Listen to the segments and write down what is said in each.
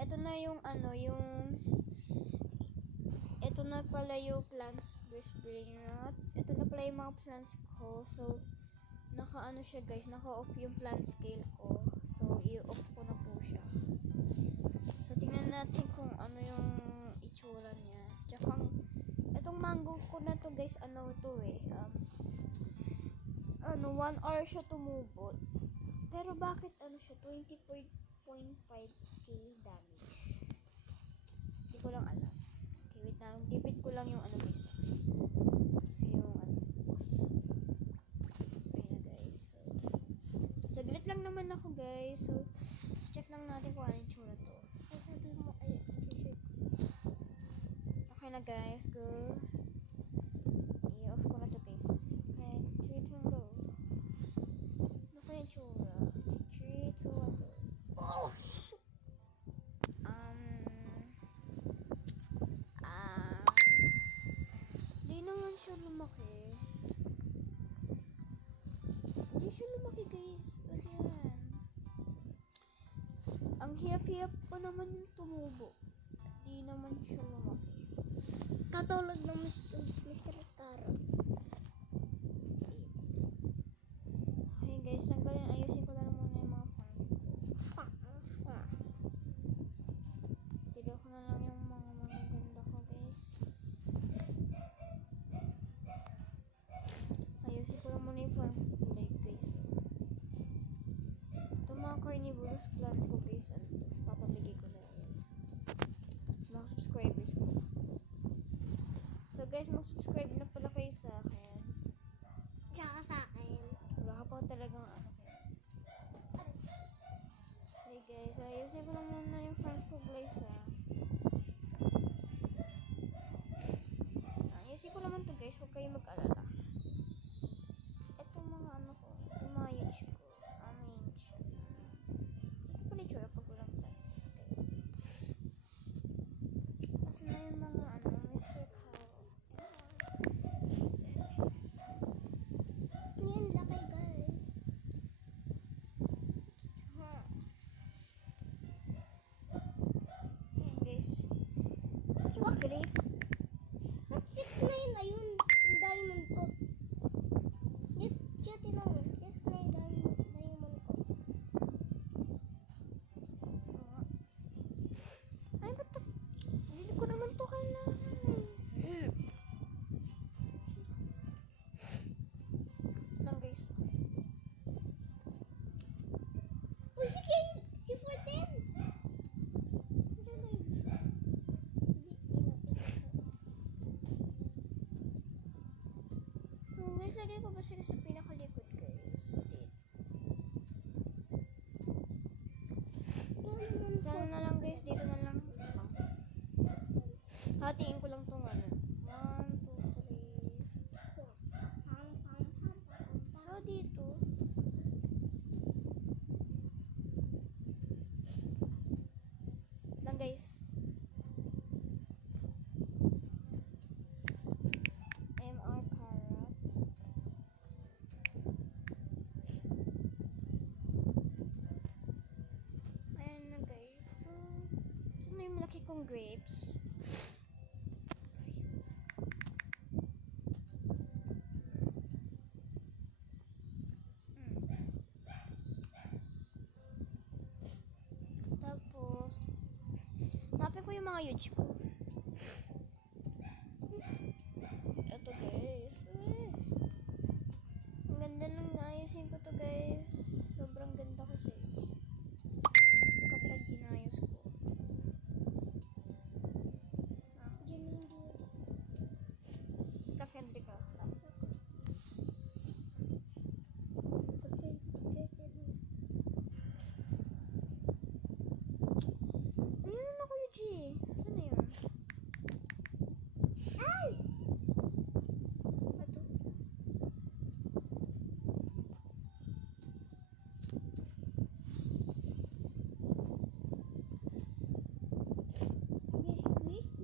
Ito na yung ito na pala yung plants whispering not. Ito na pala yung mga plants ko. So, naka-ano siya guys, naka-off yung plant scale ko. So, i-off ko na po siya. So, tingnan natin kung ano yung itsura niya. Tsaka, itong mango ko na to guys, ano to 1 hour siya tumubot. Pero bakit ano siya, 20.5k damage? Hindi ko lang alam. Okay, wait lang. Dipit ko lang yung ano guys. Yung ano, boss. Ayun na guys. So, saglit lang naman ako guys. So, check lang natin kung ano yung tsura to. Ay, sabi mo, ay, t-shirt. Okay na guys, go. I-off ko na to guys. Okay, 3, 2, 1, go. Ano ko yung tsura? 3, 2, 1, go. Oh! Di naman siya lumaki. Di siya lumaki guys. Ayan. Ang hirap-hirap pa naman yung tumubo. Di naman siya lumaki. Katulad ng Mr. Carrot. Okay guys, hanggang ayusin ko lang muna yung mga farm ko. Tira ko na lang yung mga magaganda ko guys. Ayusin ko lang muna yung farm ko like guys. Ito mga carnivorous plant ko guys. Ano to? Papamigay ko na yun. Mga subscribers ko. So guys, mag-subscribe na pala kayo sa akin. Tsaka sa akin. Wala ka pa talagang ano kayo. Hey guys, ayusin ko lang muna yung farm ko guys Ayusin ko naman to guys, huwag kayong mag-alala. Itong mga ano ko, yung mga huge ko. Ito pala yung tsura pag walang plants. Okay. Kasi na yung mga Mr. Cow. Yan, laki guys. Ayan guys. Yung grape. At 6'9" na yun, yung diamond ko. Yun, tinawag, 6'9" diamond ko. Ay, ba't hindi ko naman to kailangan lang guys. Uy, si 14! Guys, lagay ko ba sila sa pinakalikod guys? Sana na lang guys, dito na lang. Hatiin ko lang tong 1, 2, 3, 4. So, dito. Lang guys. MR Carrot. Ayan na guys. So, ito na yung malaki kong grapes. Tapos, napin ko yung mga huge ko. Ito guys. Ang ganda ng ayusin ko to guys. Sobrang ganda kasi. Kapag inayos ko. Ito, Kendrika. Ayun na Kuya G. Saan na yun? Ay! Ito.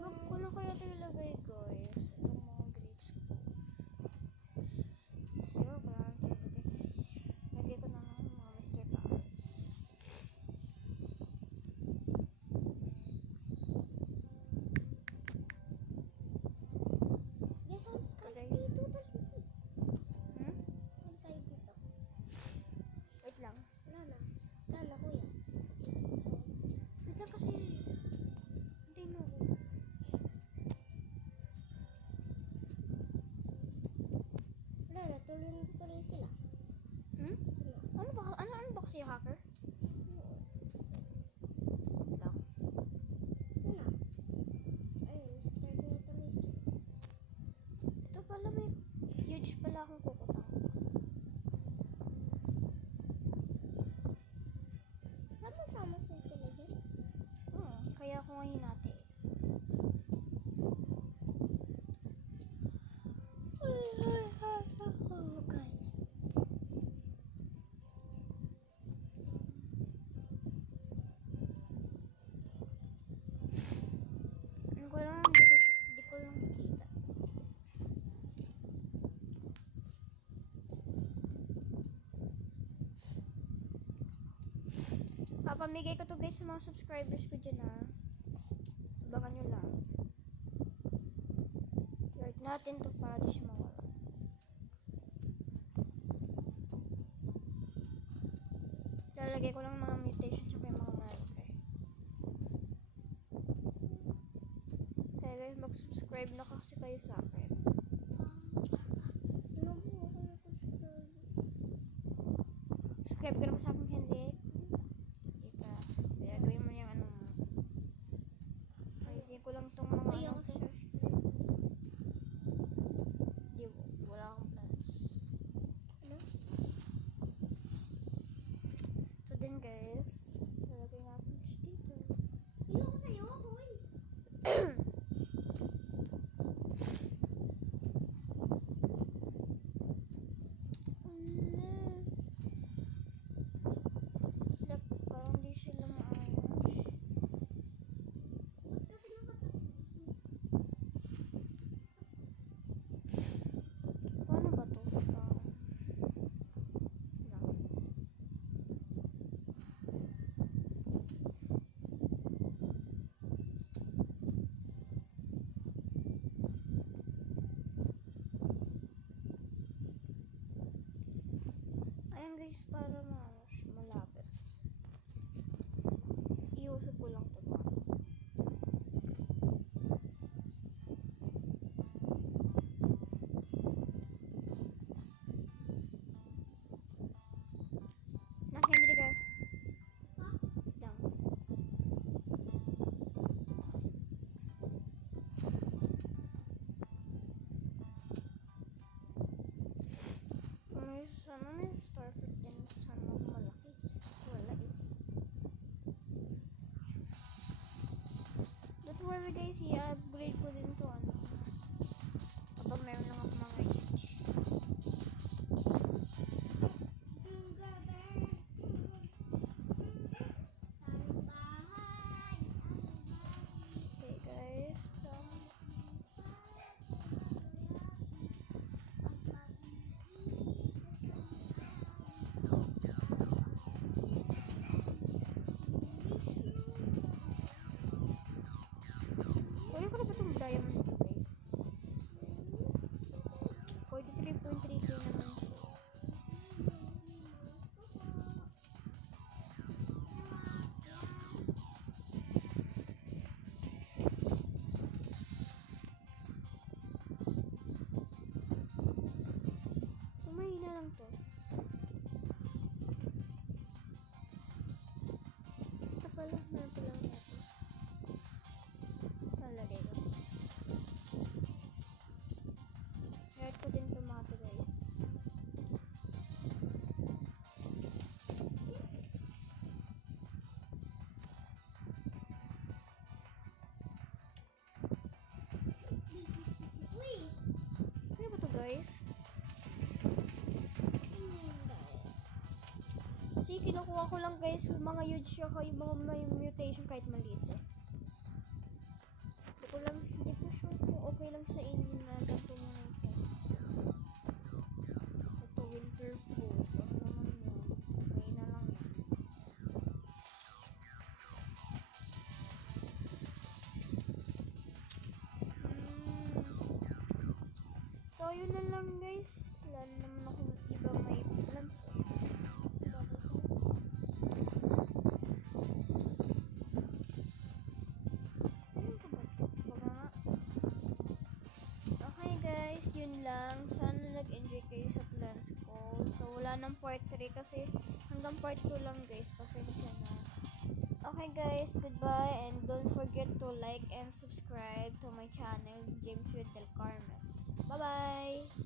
Huwag ko na kaya ito ilagay guys. Itong mga grapes ko. Siguro ko lang ito ilagay. Lagay ko na ng mga Mr. Carrots. Papamigay ko to guys sa mga subscribers ko dyan ha. Abangan nyo lang. Wait natin to para di siya mawala. Lalagay ko lang mga mutation tsaka yung mga marker. Kaya guys, mag-subscribe na kasi kayo sa akin. Ano po ako nakasubscribe? Subscribe ka na ba sa akin, hindi? Hindi ka. Kaya gawin mo yung ano mo. Ayusin ko lang tong mga Ayaw ano ko ko. subscribe. Di, wala akong plans. Ano? So then guys, lalagay natin siya dito. Ayaw ko sa'yo, boy. Lag, parang di sila maayos. Kasi nakatakot. Paano ba to? Lang. Ayan guys, para maayos, malapit. Iusap ko lang to. Nang hindi ka. Lang. Sana may starfruit din. Sana malaki. Wala eh. Don't worry guys, i-upgrade ko din to ano. Kapag meron lang ako mga age. Okay guys, kunin ko na ba itong diamond ko guys? 43.3k naman siya. Mahina lang to. Ito pala, meron pala natin. Nalagay ko. Red ko din tomato guys. Uy! Ano ba to guys? Kasi kinukuha ko lang guys yung mga huge siya yung mga may mutation kahit maliit eh. Hindi ko sure kung okay lang sa inyo na ganito mo ng guys. Ito winter food. Ano naman yun? Okay na lang yan. So yun na lang guys. Wala na naman akong ibang may plans eh. Okay guys, yun lang. Sana nag-enjoy kayo sa plans ko. So wala nang part 3 kasi hanggang part 2 lang guys. Pasensya na. Okay guys, goodbye and don't forget to like and subscribe to my channel, James Del Carmen. Bye bye!